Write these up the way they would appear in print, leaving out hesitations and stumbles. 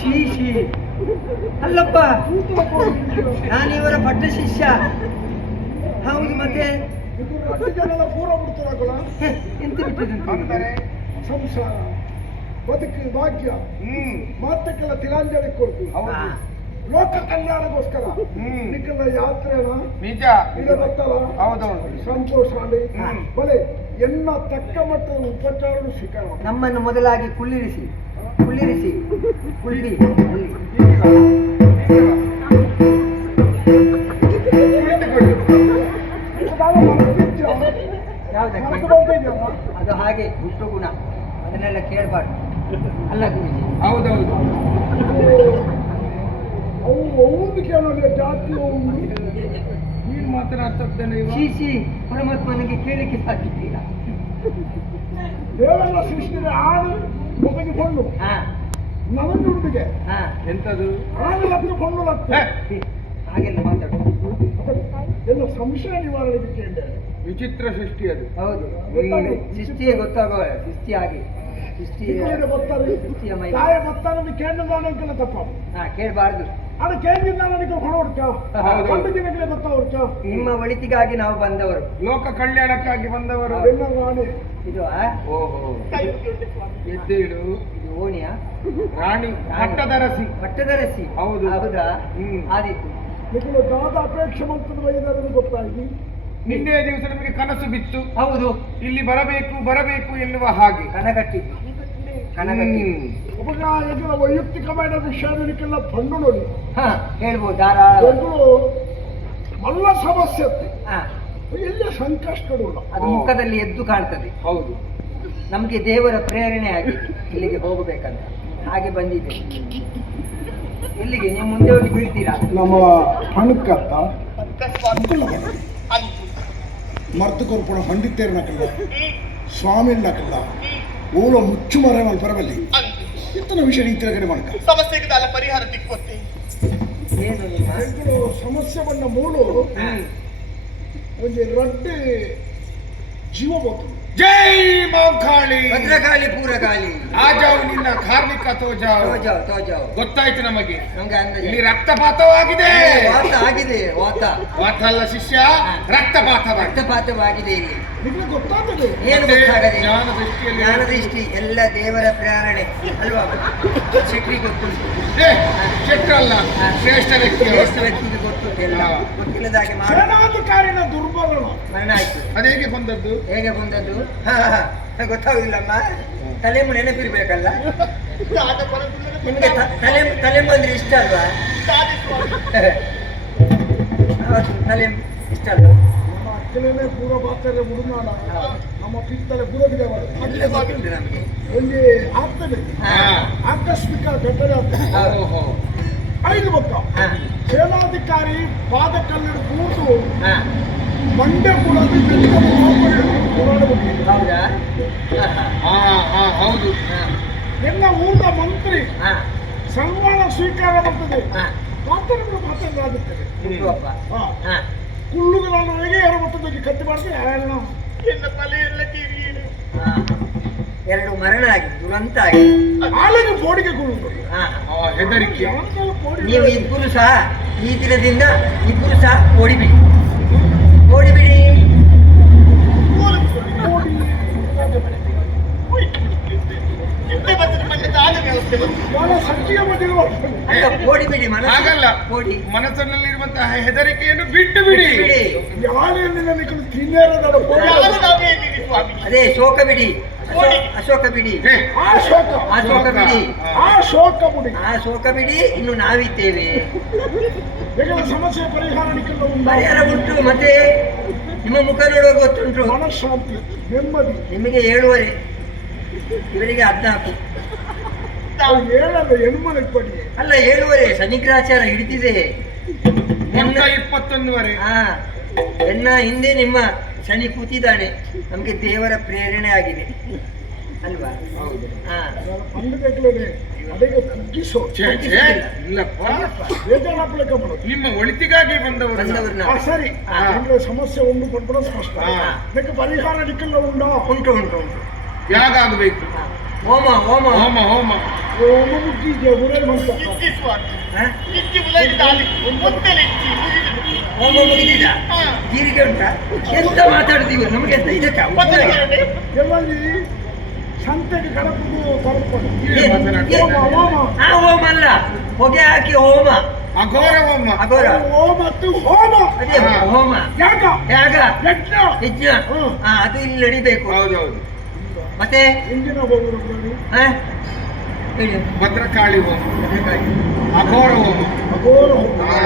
ಶೀಶಿ ಅಲ್ಲಪ್ಪ, ನಾನಿವರ ಪಟ್ಟ ಶಿಷ್ಯ. ಹೌದು, ಮತ್ತೆ ಪೂರ ಬಿಡ್ತಾರಲ್ಲ ಎಂತ ಬಿಟ್ಟಿದೆ ಸಂಸಾರ ಬದುಕು ಭಾಗ್ಯ ಮಾತಕ್ಕೆಲ್ಲ ತಿಲಾಂಜಲಿ ಕೊಡ್ತೀವಿ. ಲೋಕ ಕಲ್ಯಾಣಗೋಸ್ಕರ ನಿಕ್ಕೆಲ್ಲ ಯಾತ್ರೆನ ನಿಜ ಇದು ಗೊತ್ತಲ್ಲ. ಹೌದೌದು, ಸಂತೋಷ ಅಲ್ಲಿ ಬಲೆ ಎನ್ನ ತಕ್ಕ ಮಟ್ಟದ ಉಪಚಾರ ಸ್ವೀಕಾರ. ನಮ್ಮನ್ನು ಮೊದಲಾಗಿ ಕುಳ್ಳಿರಿಸಿ ಕುಳ್ಳಿರಿಸಿ ಕುಳ್ಳಿ ಯಾವುದಕ್ಕೆ ಅದು ಹಾಗೆ ಹುಟ್ಟು ಗುಣ, ಅದನ್ನೆಲ್ಲ ಕೇಳಬಾರ್ದು ಅಲ್ಲ ಗುರುಜಿ. ಹೌದೌದು. ಅವು ಒಂದು ಕೇಳೋದ್ರೆ ಜಾತಿ ನೀನು ಮಾತನಾಡ್ತಾನೆ ಶೀಶಿ ಪರಮಾತ್ಮನಿಗೆ ಕೇಳಿಕ್ಕೆ ಸಾಕಿದ್ದೀರ. ದೇವರ ಸೃಷ್ಟಿಗೆ ಆಡು ಒಬ್ಬಗೆ ಕೊಂಡು ನವನುಡಿಗೆ ಎಂತದು ಆಡು ಲಕ್ಷ ಕೊಂಡು ಲಕ್ಷ ಹಾಗೆಲ್ಲ ಮಾತಾಡೋದು ಎಲ್ಲ ಸಂಶಯ ನಿವಾರಣೆಗೆ ಕೇಳಿದೆ. ವಿಚಿತ್ರ ಸೃಷ್ಟಿ ಅದು. ಹೌದು, ಶಿಸ್ತಿಯೇ ಗೊತ್ತಾಗುವ ಶಿಸ್ತಿ ಆಗಿ ತಾಯ ಗೊತ್ತಾಗದು ಕೇಂದ್ರ ತಪ್ಪ ಕೇಳಬಾರ್ದು. ಅದು ಕೇಂದ್ರದಿಂದ ನನಗೆ ಹೊರಡ್ಚೋ ಒಂದು ದಿನಗಳೇ ಗೊತ್ತಾವರ್ಚೋ. ನಿಮ್ಮ ಒಳಿತಿಗಾಗಿ ನಾವು ಬಂದವರು, ಲೋಕ ಕಲ್ಯಾಣಕ್ಕಾಗಿ ಬಂದವರು. ಇದು ಓಹೋ, ಎದ್ದೇಳು. ಇದು ಓಣಿಯ ರಾಣಿ ಪಟ್ಟದರಸಿ. ಪಟ್ಟದರಸಿ. ಹೌದು. ಹೌದಾ? ಆದೀತು. ನಿಖಲು ದಾದ ಅಪೇಕ್ಷೆ ಮಂತ್ರದ ವೈದ್ಯರಲ್ಲಿ ಗೊತ್ತಾಗಿ ನಿನ್ನೆ ದಿವಸ ನಮಗೆ ಕನಸು ಬಿತ್ತು. ಹೌದು, ಇಲ್ಲಿ ಬರಬೇಕು ಬರಬೇಕು ಎನ್ನುವ ಹಾಗೆ ಕನಗಟ್ಟಿ ಕನಗಟ್ಟಿ. ಎದುರ ವೈಯಕ್ತಿಕమైన ವಿಷಯದಕ್ಕೆಲ್ಲ ಬಂದು ನೋಡಿ ಹೇಳ್ಬೋದು ಧಾರಾಳ. ಎದುರು ಮಲ್ಲ ಸಮಸ್ಯೆ ಎಲ್ಲ ಸಂಕಷ್ಟಗಳು ಅದು ಮುಖದಲ್ಲಿ ಎದ್ದು ಕಾಣ್ತದೆ. ಹೌದು, ನಮ್ಗೆ ದೇವರ ಪ್ರೇರಣೆ ಆಗಿ ಇಲ್ಲಿಗೆ ಹೋಗಬೇಕಂತ ಹಾಗೆ ಬಂದಿದೆ. ಎಲ್ಲಿಗೆ ನೀವು ಮುಂದೆ ಹೋಗಿ ಬೀಳ್ತೀರಾ? ನಮ್ಮ ಹಣಕ್ಕತ್ತ ಮರ್ತು ಕೊರ್ಪಣ ಪಂಡಿತೇರನಕಲ್ಲ ಸ್ವಾಮಿನಕಲ್ಲ ಓಳ ಮುಚ್ಚು ಮರ ಮಲ್ಪರಬಲ್ಲಿ ಇತ್ತನ ವಿಷಯ ರೀತಿಯ ಕಡೆ ಮಾಡ್ಕ ಸಮಸ್ಯೆಗೆ ದಾಲ ಪರಿಹಾರ ತಿಕ್ಕೊತ್ತೆ. ಏನು ಸಮಸ್ಯೆ ಬಂದ ಮೂಳು ಒಂದು ರಡ್ಡೆ ಜೀವ ಬಂತು. ಜೈ ಮಾಂಕಾಳಿ ಭದ್ರಕಾಳಿ ಪೂರಕಾಳಿ. ಆಜಾವು ನಿನ್ನ ಕಾರ್ಮಿಕ ತೋಜಾವು. ತೋಜಾವು ಗೊತ್ತಾಯ್ತು ನಮಗೆ. ನಮ್ಗೆ ಅಂದಾಜು ಇಲ್ಲಿ ರಕ್ತಪಾತವಾಗಿದೆ. ವಾತ ಆಗಿದೆ. ವಾತ ಅಲ್ಲ ಶಿಷ್ಯ, ರಕ್ತಪಾತವಾಗಿದೆ. ರಕ್ತಪಾತವಾಗಿದೆ ಇಲ್ಲಿ. ನಿಮಗೆ ಗೊತ್ತಾಗ್ತದೆ ಏನು ಗೊತ್ತಾಗದೆ? ಜ್ಞಾನ ದೃಷ್ಟಿ ಎಲ್ಲ ದೇವರ ಪ್ರೇರಣೆ ಅಲ್ವಾ? ಶೆಟ್ರಿ ಗೊತ್ತುಂಟು. ಶೆಟ್ರಲ್ಲ, ಶ್ರೇಷ್ಠ ವ್ಯಕ್ತಿ. ಶ್ರೇಷ್ಠ ವ್ಯಕ್ತಿಗೆ ಗೊತ್ತುಂಟು ಎಲ್ಲ. ಗೊತ್ತಿಲ್ಲದಾಗೆ ಸೇನಾಧಿಕಾರಿನ ದುರ್ಬಲನ ಮರಣ ಆಯ್ತು. ಅದು ಹೇಗೆ ಬಂದದ್ದು? ಹೇಗೆ ಬಂದದ್ದು ಗೊತ್ತಾಗುದಿಲ್ಲಮ್ಮ. ತಲೆ ನೆನಪಿರ್ಬೇಕಲ್ಲ ನಿಮ್ಗೆ. ತಲೆ ಬಂದ್ರೆ ಇಷ್ಟ ಅಲ್ವಾ? ತಲೆ ಇಷ್ಟ ಅಲ್ವಾ? ನಮ್ಮ ಅಕ್ಕಲೇನೆ ಪೂರ ಬಾತ್ತಾರೆ ಮುಡುನಾಡ ನಮ್ಮ ಪಿತ್ತಲೆ ಪೂರವಿದವರು ನಮಗೆ ಒಂದು ಆಗ್ತದೆ ಆಕಸ್ಮಿಕ ಘಟನೆ ಆಗ್ತದೆ. 5 ಬಕ್ಕ ಸೇನಾಧಿಕಾರಿ ಪಾದ ಕಲ್ಲನ್ನು ಕೂತು ಮಂಡ್ಯ ಕೂಡ ಹೌದಾ? ಹೌದು. ಎಲ್ಲ ಊರಿನ ಮಂತ್ರಿ ಸನ್ಮಾನ ಸ್ವೀಕಾರ ಮಾಡ್ತದೆ. ಮಾತಾಡುತ್ತದೆ ಕುಳ್ಳುಗಳನ್ನೊಳಗೆ ಯಾರು ಮತ್ತೊಂದು ಕತ್ತಿ ಮಾಡ್ತಾರೆ. ಎನ್ನ ತಲೆ ಎಲ್ಲ ತೀರಿ ಎರಡು ಮರಣ ಆಗಿ ದುರಂತ ಆಗಿ ಆಳಿಗೆ ಬೋಡಿಗೆ ಕುಳ್ಳು ಹೆದರಿಕೆ. ನೀವು ಇಬ್ಬರು ಸಹ ಈ ದಿನದಿಂದ ಇಬ್ಬರು ಸಹ ಓಡಿಬಿಡಿ. ಓಡಿಬಿಡಿ. ಹಾಗಲ್ಲ, ಮನಸ್ಸಿನಲ್ಲಿರುವಂತಹ ಹೆದರಿಕೆಯನ್ನು ಬಿಟ್ಟು ಬಿಡಿ. ಅದೇ ಶೋಕ ಬಿಡಿ, ಅಶೋಕ ಬಿಡಿ, ಶೋಕ ಬಿಡಿ. ಇನ್ನು ನಾವಿದ್ದೇವೆ. ಸಮಸ್ಯೆ ಪರಿಹಾರ ಉಂಟು. ಮತ್ತೆ ನಿಮ್ಮ ಮುಖ ನೋಡುವ ಗೊತ್ತುಂಟು. ಮನಃಶಾಂತಿ, ನೆಮ್ಮದಿ. ನಿಮಗೆ 7:30, ಇವರಿಗೆ 14. ಅಲ್ಲ 7:30 ಶನಿಗ್ರಹಾಚಾರ ಹಿಡಿದಿದೆ. 21 ಎನ್ನ ಹಿಂದೆ ನಿಮ್ಮ ಶನಿ ಕೂತಿದ್ದಾನೆ. ನಮ್ಗೆ ದೇವರ ಪ್ರೇರಣೆ ಆಗಿದೆ ಅಲ್ವಾ? ನಿಮ್ಮ ಒಳಿತಿಗಾಗಿ ಬಂದವರು. ಸರಿ, ಸಮಸ್ಯೆ ಒಂದು ಕೊಟ್ಬಿಡೋ ಸ್ಪಷ್ಟ. ಪರಿಹಾರ ನಿಖಿಲ ಉಂಟು. ಯಾಗಾಗಬೇಕು ಹೋಮ ಹೋಮ ಹೋಮ ಹೋಮ ಹೋಮ ಮುಗಿದ್ಯಾ ಗುರೇ ಮಂಟಪ ಇಚ್ಚಿ ಸ್ವಾಮಿ ಹ? ಇಚ್ಚಿ ಉಲಗಿ ದಾಲಿ ಒತ್ತೆಲೆ ಇಚ್ಚಿ ಮುಗಿದು ಹೋಮ ಮುಗಿದಿದ ಹಾ. ಜೀರಿಗೆ ಉಂಟಾ ಎಂತ ಮಾತಾಡ್ತೀವಿ ನಮಗೆ ಎಂತ ಇದಕ್ಕ ಪತ್ರಿಕೆ ಎಲ್ಲಲ್ಲಿ ಸಂತೆಗೆ ಕಡಪದು ಕರ್ಕೊಂಡು ಏನು ಮಾತನಾಡ್ತಾ ಹೋಮ ಹೋಮ ಆ ಹೋಮ ಅಲ್ಲ ಹೊಗೆ ಹಾಕಿ ಹೋಮ ಅಘೋರ ಹೋಮ ಅಗೋರ ಹೋಮ ಮತ್ತು ಹೋಮ ಅದೇ ಹೋಮ ಯಾಕ ಯಾಗ ಯಜ್ಞ ಯಜ್ಞ ಹ್ಮ್. ಅದು ಇಲ್ಲಿ ನಡಿಬೇಕು ಹೌದೌದು ಮತ್ತೆ ಹಿಂದಿನ ಹೋಗುದು ಹ? ಹೇಳಿ ಭದ್ರಕಾಳಿ ಹೋಮ ಅಘೋರ ಹೋಮ ಅಘೋರ ಹೋಮ ಹಾ.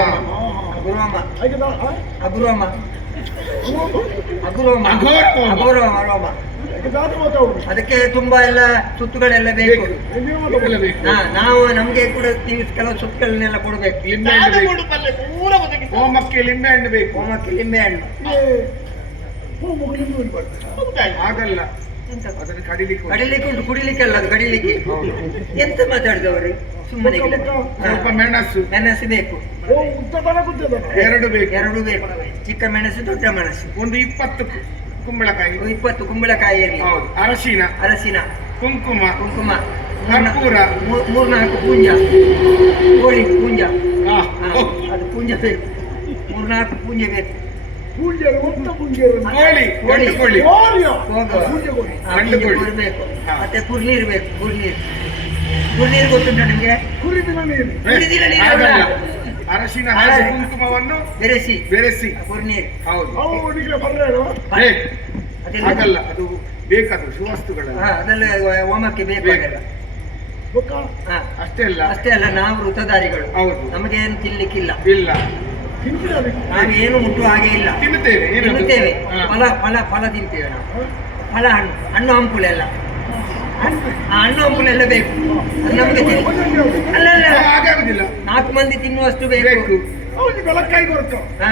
ಅಗುರೋಮ ಹಾಗೆ ಅಗುರೋಮ ಹೋಮ ಅಗುರೋಮ ಅಘೋರ ಹೋಮ. ಅಗುರೋಮ ರೋಮ ಹಾಗೆ ದಾದ ಮಾತಾಡುದು ಅದಕ್ಕೆ ತುಂಬಾ ಎಲ್ಲ ಸುತ್ತುಗಳೆಲ್ಲ ಬೇಕು ಹಿಂದಿನ ಎಲ್ಲ ಮಾತಾಡುದು ಬೇಕು ನಾವು ನಮ್ಗೆ ಕೂಡ ನೀವು ಕೆಲವು ಸುತ್ತುಗಳನ್ನೆಲ್ಲ ಕೊಡ್ಬೇಕು ಲಿಂಬೆ ಹಣ್ಣು ಬೇಕು ಮೂಡು ಪಲ್ಲೆ ಪೂರ ಒದಗಿಸಿ ಹೋಮಕ್ಕೆ ಲಿಂಬೆ ಹಣ್ಣು ಬೇಕು ಹೋಮಕ್ಕೆ ಲಿಂಬೆ ಹಣ್ಣು ಹೋಮಕ್ಕೆ ನಿಂದು ಬರ್ತದೆ ಹೌದಾಯ್ತು. ಆಗಲ್ಲ ಅದನ್ನು ಕಡಿಲಿಕ್ಕೆ ಉಂಟು. ಕಡಿಲಿಕ್ಕೆ ಉಂಟು ಕುಡಿಲಿಕ್ಕೆ ಅಲ್ಲ ಅದು ಕಡಿಲಿಕ್ಕೆ ಎಂತ ಮಾತಾಡಿದವರು ಸುಮ್ಮನೆ ಸ್ವಲ್ಪ ಮೆಣಸು ಮೆಣಸು ಬೇಕು ಉದ್ದ ಬಲ ಗುದ್ದದ ಎರಡು ಬೇಕು ಎರಡು ಬೇಕು ಚಿಕ್ಕ ಮೆಣಸು ದೊಡ್ಡ ಮೆಣಸು ಒಂದು 20 ಕುಂಬಳಕಾಯಿ 20 ಕುಂಬಳಕಾಯಿ ಇರಲಿ ಹೌದು ಅರಶಿನ ಅರಸಿನ ಕುಂಕುಮ ಕುಂಕುಮ ಕರ್ಪೂರ ಮೂರ್ನಾಲ್ಕು ಪೂಂಜ ಕೋಳಿ ಪೂಂಜ ಆ, ಹಾ, ಅದು ಪೂಂಜ ಬೇಕು ಮೂರ್ನಾಲ್ಕು ಪೂಂಜ ಬೇಕು ಪೂಂಜರು ಒತ್ತ ಪೂಂಜರು ಕೋಳಿ ಗಂಡು ಕೋಳಿ ಹೋಗುವ ಪೂಂಜೆ ಕೊಡಿ ಗಂಡು ಕೋಳಿ. ಬೇಕು ಹಾ. ಮತ್ತೆ ಕುರ್ನೀರು ಬೇಕು ಕುರ್ನೀರು ಕುರ್ನೀರು ಗೊತ್ತುಂಟ ನಿಮ್ಗೆ ಕುರಿದಿನ ನೀರು ಕುಡಿದಿಲ್ಲ ನೀರು ಆಗಲ್ಲ. ಅಲ್ಲ. ಅರಶಿನ ಹಾಗೂ ಕುಂಕುಮವನ್ನು ಬೆರೆಸಿ ಬೆರೆಸಿ ಕುರ್ನೀರು ಹೌದು ಅವನಿಗೆ ಬರ್ರೇನು ಅದೆಲ್ಲ ಆಗಲ್ಲ ಅದು ಬೇಕದು ಸುವಸ್ತುಗಳಲ್ಲ ಹಾ, ಅದೆಲ್ಲ ಹೋಮಕ್ಕೆ ಬೇಕು ಬೇಕು. ಅದೆಲ್ಲ ಬೊಕ್ಕ ಹಾ. ಅಷ್ಟೇ ಅಲ್ಲ ಅಷ್ಟೇ ಅಲ್ಲ ನಾವು ವೃತಧಾರಿಗಳು ಹೌದು. ನಮಗೇನು ತಿನ್ಲಿಕ್ಕಿಲ್ಲ ಇಲ್ಲ ಹಿಂದಿನ ನಾವೇನು ಮುಟ್ಟುವ ಹಾಗೆ ಇಲ್ಲ ತಿನ್ನುತ್ತೇವೆ ಏನದು? ತಿನ್ನುತ್ತೇವೆ ಹಾ. ಫಲ ಫಲ ಫಲ ತಿಂತೇವೆ ನಾವು ಫಲ ಹಣ್ಣು ಹಣ್ಣು ಹಂಪುಲೆ ಎಲ್ಲ ಆ ಹಣ್ಣು ಹಂಪುಲೆಲ್ಲ ಬೇಕು ಅದು ನಮಗೆ ಅಲ್ಲ ಅಲ್ಲ ಹಾಗಾಗುದಿಲ್ಲ 4 ಮಂದಿ ತಿನ್ನುವಷ್ಟು ಬೇಕು ಬೇಕು ಅವನಿಗೆ ಬೆಳಕಾಯಿ ಕೊರಕ ಹಾ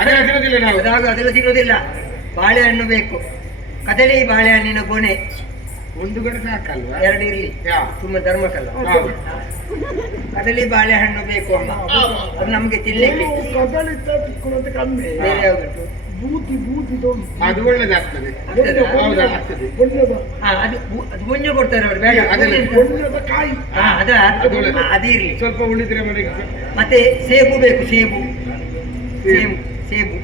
ಅದೆಲ್ಲ ತಿನ್ನೋದಿಲ್ಲ ನಾವು ಅದಾಗ ಅದೆಲ್ಲ ತಿನ್ನೋದಿಲ್ಲ ಬಾಳೆಹಣ್ಣು ಬೇಕು ಕದಳಿ ಬಾಳೆಹಣ್ಣಿನ ಗೊನೆ ಒಂದು ಗಂಟೆ ಸಾಕಲ್ವಾ 2 ಇರ್ಲಿ ಯಾ. ತುಂಬಾ ಧರ್ಮಕ್ಕಲ್ಲ ಹಾ. ಕದಳಿ ಬಾಳೆಹಣ್ಣು ಬೇಕು ಅಮ್ಮ ಅದು ನಮ್ಗೆ ತಿನ್ಲಿಕ್ಕೆ ಕದಳಿ ತಿಕ್ಕೊಳ್ಳೋದು ಕಮ್ಮಿ ಬೇರೆ ಯಾವ್ದುಂಟು ಬೂತಿ ಬೂತಿ ತೊಂದು ಅದು ಒಳ್ಳೇದಾಗ್ತದೆ ಹೌದಾ ಆಗ್ತದೆ ಬಣ್ಣದ ಹಾ ಅದು ಮುಂಜೆ ಕೊಡ್ತಾರೆ ಅವ್ರು ಬೇಡ ಅದೆಲ್ಲ. ಬಣ್ಣದ ಕಾಯಿ ಹಾ ಅದ ಅದು ಒಳ್ಳೆದು. ಅದಿರ್ಲಿ ಸ್ವಲ್ಪ ಉಳಿದ್ರೆ ಮನೆಗೆ ಮತ್ತೆ ಸೇಬು ಬೇಕು ಸೇಬು ಸೇಬು ಸೇಬು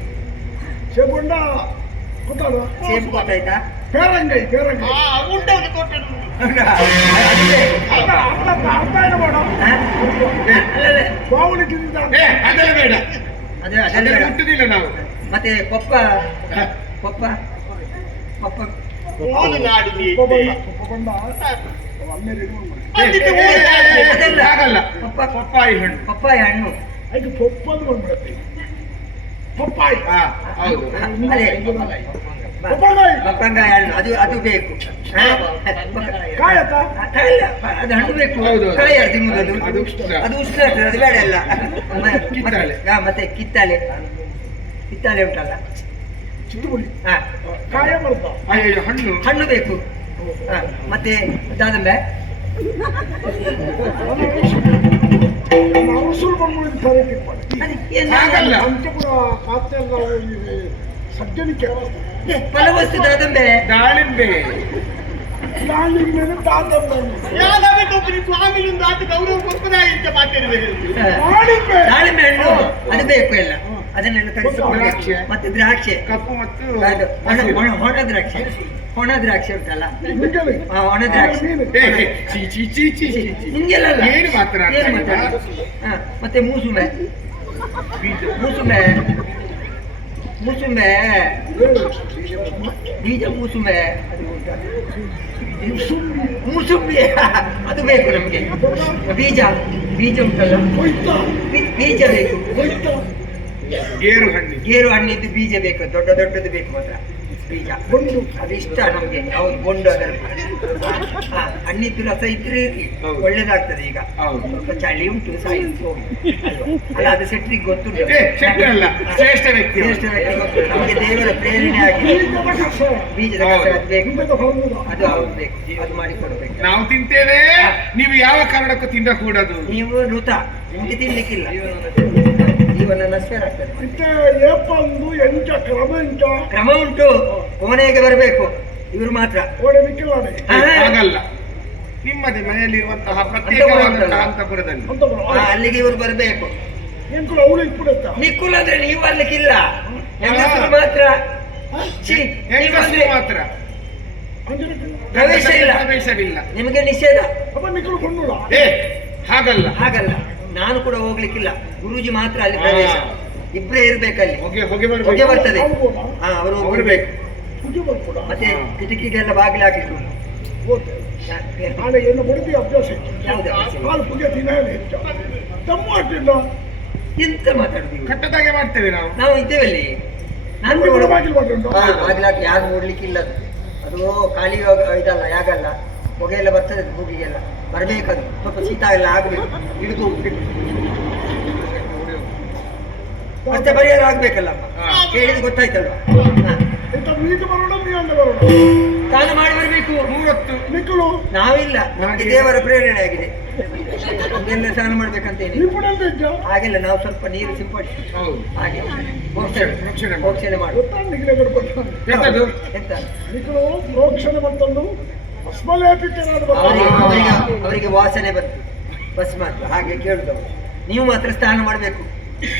ಸೇಬೊಂಡ ಗೊತ್ತಲ್ಲ ಸೇಬು ಗೊತ್ತಾಯ್ತಾ ಪೇರಂಗೈ ಪೇರಂಗೈ ಉಂಟು ಕೊಟ್ಟೆ ಅದು ಬೇಕು. ಅರ್ಧ ಅರ್ಧ ಅರ್ಧ ಏನು ಬೇಡ ಹಾ? ಅಲ್ಲಲ್ಲ ಬಾವಲಿ ತಿಂದ ಅದೆಲ್ಲ ಬೇಡ ಅದು ಅದೆಲ್ಲ ಅದೆಲ್ಲ ಬೇಡ. ಮುಟ್ಟುದಿಲ್ಲ ನಾವು ಮತ್ತೆ ಪಪ್ಪ ಪಪ್ಪ ಪಪ್ಪ ಮೂಲ ನಾಡಿಗೆ ಬಂದ ಅಮ್ಮೇರಿ ಅದಕ್ಕೆ ಮೂಲ ನಾಡಿಗೆ. ಅದೆಲ್ಲ ಆಗಲ್ಲ ಪಪ್ಪ ಪಪ್ಪಾಯಿ ಹಣ್ಣು ಪಪ್ಪಾಯ ಹಣ್ಣು ಅದಕ್ಕೆ ಪಪ್ಪದು ಬಂದ್ಬಿಡತ್ತೆ ಪಪ್ಪಾಯಿ ಹಾ ಹೌದು ಅದೇ ಪಪ್ಪಾಯಿ ಪಪ್ಪಂಗಾಯ ಹಣ್ಣು ಅದು ಅದು ಬೇಕು ಹಾ? ಕಾಯತ್ತ ಕಾಯಿಲ್ಲ, ಅದು ಹಣ್ಣು ಬೇಕು ಹೌದು. ಕಾಯಿ ಅದು ತಿನ್ನುವುದು ಅದು ಅದು ಉಷ್ಣ. ಅದು ಉಷ್ಣ ಆಗ್ತದೆ ಅದು ಬೇಡ ಅಲ್ಲ ಕಿತ್ತಾಳೆ. ಹಾ, ಮತ್ತೆ ಕಿತ್ತಾಳೆ ಕಿತ್ತಾಳೆ ಉಂಟಲ್ಲ ಚಿಟ್ಟುಗುಳಿ ಹಾ ಕಾಯ ಬರ್ತಾವ ಅಯ್ಯೋ ಹಣ್ಣು ಹಣ್ಣು ಬೇಕು ಹಾ, ಮತ್ತೆ ದಾದಂಬೆ ನಾವು ಸುಳ್ಳು ಬಂದ್ಬಿಡಿದ ಸರಿ ತಿಳ್ಕೊಂಡು ಅದು ಏನು ಆಗಲ್ಲ. ಪಂಚಪುರ ಪಾತ್ರೆ ಎಲ್ಲ ಸಜ್ಜನಿಕೆ ಫಲವಸ್ತು ದಾದಂಬೆ ದಾಳಿಂಬೆ ದಾಳಿಂಬೆ ಮೇಲೆ ದಾದಂಬೆ ಯಾವ್ದಾವೆ ಒಬ್ಬರು ಸ್ವಾಮಿಲಿಂದ ಆತ ಗೌರವ ಕೊಡ್ತದಾಗಿ ಅಂತ ಮಾತಾಡಿದ್ರು ದಾಳಿಂಬೆ ದಾಳಿಂಬೆ ಹಣ್ಣು ಅದು ಬೇಕು ಎಲ್ಲ ಅದನ್ನೆಲ್ಲ ತರಿಸಿಕೊಂಡು ದ್ರಾಕ್ಷೆ. ಮತ್ತೆ ದ್ರಾಕ್ಷೆ ಕಪ್ಪು ಮತ್ತು ಅದು ಹಸಿರು. ಒಣ ದ್ರಾಕ್ಷೆ ಒಣ ದ್ರಾಕ್ಷೆ ಉಂಟಲ್ಲ ನಿಂಗಲಿ ಆ, ಒಣ ದ್ರಾಕ್ಷೆ ಏ, ಏ, ಚೀ, ಚೀ, ಚೀ, ಚೀ, ಚೀ, ಚೀ. ಹಿಂಗೆಲ್ಲ ಅಲ್ಲ. ಏನು ಮಾತನಾಡ್ತಾ ಏನು ಇದ್ದೀರಾ? ಮಾತಾಡ್ತಾ? ಹಾ, ಮತ್ತೆ ಮೂಸುಂಬೆ ಬೀಜ. ಮೂಸುಂಬೆ ಮೂಸುಂಬೆ ಬೀಜ ಮೂಸುಂಬೆ ಅದು ಉಂಟಾ? ಮೂಸುಂಬಿ ಅದು ಬೇಕು ನಮಗೆ ಬೀಜ ಬೀಜ ಉಂಟಲ್ಲ ಹೋಯ್ತಾ ಬೀಜ ಬೇಕು ಹೋಯ್ತಾ ಗೇರು ಹಣ್ಣು ಗೇರು ಹಣ್ಣಿದ್ದು ಬೀಜ ಬೇಕು ದೊಡ್ಡ ದೊಡ್ಡದು ಬೇಕು ಮಾತ್ರ ಬೀಜ ಬಂದು ಅದು ಇಷ್ಟ ನಮಗೆ ಅವ್ರು ಬೊಂಡು ಅದೆಲ್ಲ ಹಾ, ಹಣ್ಣಿದ್ದು ರಸ ಇದ್ರೆ ಇರ್ಲಿ. ಹೌದು. ಒಳ್ಳೇದಾಗ್ತದೆ ಈಗ ಹೌದು. ಸ್ವಲ್ಪ ಚಳಿ ಉಂಟು ಸಾಯಿತು ಅಲ್ಲ ಅದು ಶೆಟ್ರಿಗೆ ಗೊತ್ತುಂಟು ಏ, ಶೆಟ್ಟಿ ಅಲ್ಲ, ಶ್ರೇಷ್ಠ ವ್ಯಕ್ತಿ. ಶ್ರೇಷ್ಠ ವ್ಯಕ್ತಿ ಗೊತ್ತು. ನಮಗೆ ದೇವರ ಪ್ರೇರಣೆ ಆಗಿ ಬೀಜದ ಕಸ ಬೀಜದ ಕಸ ಅದು ಬೇಕು ಹಿಂದದ ಹೊರಗುದ ಅದು ಹೌದು ಬೇಕು ಅದು ಮಾಡಿಕೊಡ್ಬೇಕು ನಾವು ತಿಂತೇವೆ ನೀವು ಯಾವ ಕಾರಣಕ್ಕೂ ತಿನ್ನಕೂಡದು ನೀವು ಋತ ನಿಮಗೆ ತಿನ್ಲಿಕ್ಕಿಲ್ಲ ಜೀವನ ನಶ್ವರ ಆಗ್ತದೆ ಮತ್ತೆ ಏಪಂದು ಎಂಚ ಕ್ರಮ ಎಂಚ ಕ್ರಮ ಉಂಟು ಕೋಣೆಗೆ ಬರಬೇಕು ಇವರು ಮಾತ್ರ ಓಡಲಿಕ್ಕಿಲ್ಲ ಹಾ, ಆಗಲ್ಲ ನಿಮ್ಮದೇ ಮನೆಯಲ್ಲಿರುವಂತಹ ಪ್ರತ್ಯೇಕವಾದಂತಹ ಅಂತಪುರದಲ್ಲಿ ಅಂತ ಬರೋ ಅಲ್ಲಿಗೆ ಇವರು ಬರಬೇಕು. ಎಂಕುಲ ಅವಳು ಇಟ್ಬಿಡುತ್ತ ನಿಕ್ಕುಲ್ ಅಂದ್ರೆ ನೀವು ಬರ್ಲಿಕ್ಕಿಲ್ಲ, ಹೆಂಗಸರು ಮಾತ್ರ. ಛೀ, ನೀವು ಹೆಂಗಸರು ಅಂದ್ರೆ ಮಾತ್ರ ಪ್ರವೇಶ ಇಲ್ಲ, ಪ್ರವೇಶವಿಲ್ಲ. ನಿಮಗೆ ನಿಷೇಧ. ಅಪ್ಪ ನಿಕ್ಕಲು ಕೊಂಡುಳ ಏ ಹಾಗಲ್ಲ, ಹಾಗಲ್ಲ, ನಾನು ಕೂಡ ಹೋಗ್ಲಿಕ್ಕಿಲ್ಲ. ಗುರೂಜಿ ಮಾತ್ರ ಅಲ್ಲಿ ಪ್ರವೇಶ. ಇಬ್ಬರೇ ಇರ್ಬೇಕಲ್ಲಿ. ಹೊಗೆ ಹೊಗೆ ಬರ್ತದೆ. ಆಗ್ಬೋದಾ? ಹಾ, ಅವರು ಅವರು ಬೇಕು. ಪೂಜೆ ಬರ್ಕೊಡ ಮತ್ತೆ ಕಿಟಕಿಗೆಲ್ಲ ಬಾಗಿಲು ಹಾಕಿದ್ರು. ಓಕೆ ನಾಳೆ ಏನು ಬಡದಿ ಅಭ್ಯಾಸ ಇತ್ತು ಯಾವ್ದು? ಹಾಲು ಪೂಜೆ ದಿನ ಹೆಚ್ಚು ತಮ್ಮ ಅಡ್ಡಿಲ್ಲ ಎಂತ ಮಾತಾಡುದು? ಕಟ್ಟದಾಗೆ ಮಾಡ್ತೇವೆ ನಾವು ಇದ್ದೇವೆ ಅಲ್ಲಿ. ನಾನು ನಮ್ಗೆ ಕೂಡ ಬಾಗಿಲು ಮಾಡ್ಕೊಂಡು ಬಾಗಿಲು ಹಾಕಿ ಯಾರು ನೋಡ್ಲಿಕ್ಕಿಲ್ಲ. ಅದು ಖಾಲಿ ಇದಲ್ಲ, ಯಾಗಲ್ಲ, ಹೊಗೆ ಎಲ್ಲ ಬರ್ತದೆ ಮೂಗಿಗೆಲ್ಲ. ಬರ್ಬೇಕದು, ಸ್ವಲ್ಪ ಶೀತ ಎಲ್ಲ ಆಗ್ಬೇಕು, ಹಿಡಿದು ಹೋಗ್ಬೇಕು. ಮತ್ತೆ ಪರಿಹಾರ ಆಗ್ಬೇಕಲ್ಲ. ಹೇಳಿದ್ ಗೊತ್ತಾಯ್ತಲ್ವಾ? ಇಂಥ ಮೀನು ಬರೋಣ ಮೀನು ಬರೋಣ ಸ್ನಾನ ಮಾಡಿ ಬರ್ಬೇಕು. 30 ನಿಕ್ಕಲು ನಾವಿಲ್ಲ, ನಮಗೆ ದೇವರ ಪ್ರೇರಣೆ ಆಗಿದೆ. ನಮ್ಗೆಲ್ಲ ಸ್ನಾನ ಮಾಡ್ಬೇಕಂತ ಏನಿಲ್ಲ. ನೀವು ಕೂಡ ಅಂತ ಇದ್ದ ಹಾಗೆಲ್ಲ ನಾವು ಸ್ವಲ್ಪ ನೀರು ಸಿಂಪಡಿಸಿ ಹೌದು. ಹಾಗೆ ರಕ್ಷಣೆ ಪ್ರೋಕ್ಷಣೆ ಮಾಡು. ಗೊತ್ತಾಗ ನಿಖಿಲಗಳು ಬರ್ತಾನೆ ಎಂತದು? ಎಂತ ನಿಖಿಲು ಪ್ರೋಕ್ಷಣೆ ಬಂತಂದು ಭಸ್ಮಲೇಪಿತನಾದ ಅವರಿಗೆ ವಾಸನೆ ಬಂತು ಭಸ್ಮ ಅಂತ. ಹಾಗೆ ಕೇಳುದವರು. ನೀವು ಮಾತ್ರ ಸ್ನಾನ ಮಾಡಬೇಕು,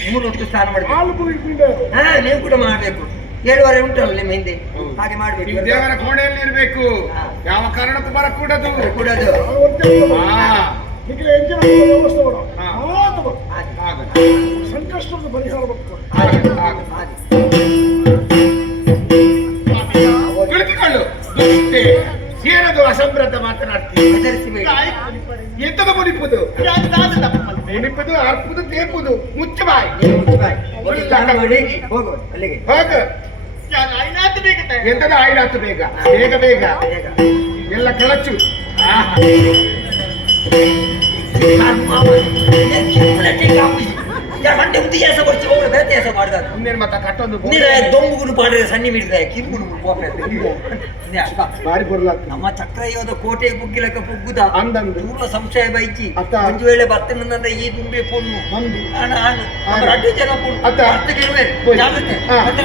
3 ಹೊತ್ತು ಸ್ನಾನ ಮಾಡಬೇಕು. ಹಾಲು ಪೂಜೆ ಹಾ, ನೀವು ಕೂಡ ಮಾಡಬೇಕು. 7:30 ಉಂಟಲ್ಲ ನಿಮ್ಮ ಹಿಂದೆ, ಹಾಗೆ ಈ ಮಾಡ್ಬೇಕು. ದೇವರ ಕೋಣೆಯಲ್ಲಿ ಇರ್ಬೇಕು, ಹಾ. ಯಾವ ಕಾರಣಕ್ಕೂ ಬರಕೂಡದು. ಕೂಡದು ನಿಖಿಲ ಎಂಜಿನ ವ್ಯವಸ್ಥೆ ಮಾಡ ಹಾ. ಹಾಗೆ ಹಾಗೆ. ಸಂಕಷ್ಟದ ಪರಿಹಾರ ಬರ್ತಾರೆ ಹಾಗೆ ಹಾಗೆ. ಹಾಗೆ. ಕುಳಿತುಕೊಳ್ಳು. ದುಷ್ಟೆ. ಏನದು ಅಸಂಬ್ರತ ಮಾತನಾಡ್ತೀವಿ? ಹೆದರಿಸಬೇಡಿ. ಎಂತದ ಮುನಿಪುದು? ಮುನಿಪುದು, ಅರ್ಪುದು, ತೇಪುದು. ಮುಚ್ಚ ಬಾಯಿ. ಒಂದು ಸ್ನಾನ ಮಾಡಿ ಹೋಗು ಅಲ್ಲಿಗೆ. ಹೋಗ. ಎಂತದ ಆಯ್ಲಾತು ಬೇಗ ಬೇಗ ಬೇಗ ಬೇಗ. ಎಲ್ಲ ಕಳಚು. ಮಂಡೆ ಉದ್ಯಾಸ ಬರ್ತಿ ಹೋಗ್ರೆ ವ್ಯತ್ಯಾಸ ಮಾಡಿದಾಗ ಮುಂದೇನು ಮತ್ತ ಕಟ್ಟೊಂದು ದೊಂಬುಗುರು ಪಾಡ್ರೆ ಸನ್ನಿ ಬಿಡ್ತಾರೆ ಕಿರುಗುರು ಬಾರಿ ಬರ್ಲಾಗ್ತದೆ. ನಮ್ಮ ಚಕ್ರಯೋಧ ಕೋಟೆ ಕುಗ್ಗಿಲಕ ಪುಗ್ಗುದ ಅಂದಂದು ದೂರ ಸಂಶಯ ಬೈಕಿ ಅತ್ತ. ಒಂದು ವೇಳೆ ಬರ್ತನಂದ ಈ ದುಂಬೆ ಪೊಣ್ಣು ಅಂದು. ನಾನು 2 ಜನ ಪೊಣ್ಣು ಅತ್ತ. ಅರ್ಥಕ್ಕೆ ಹೋಯ್. ಜಾಗ್ರತೆ ಹಾ. ಮತ್ತೆ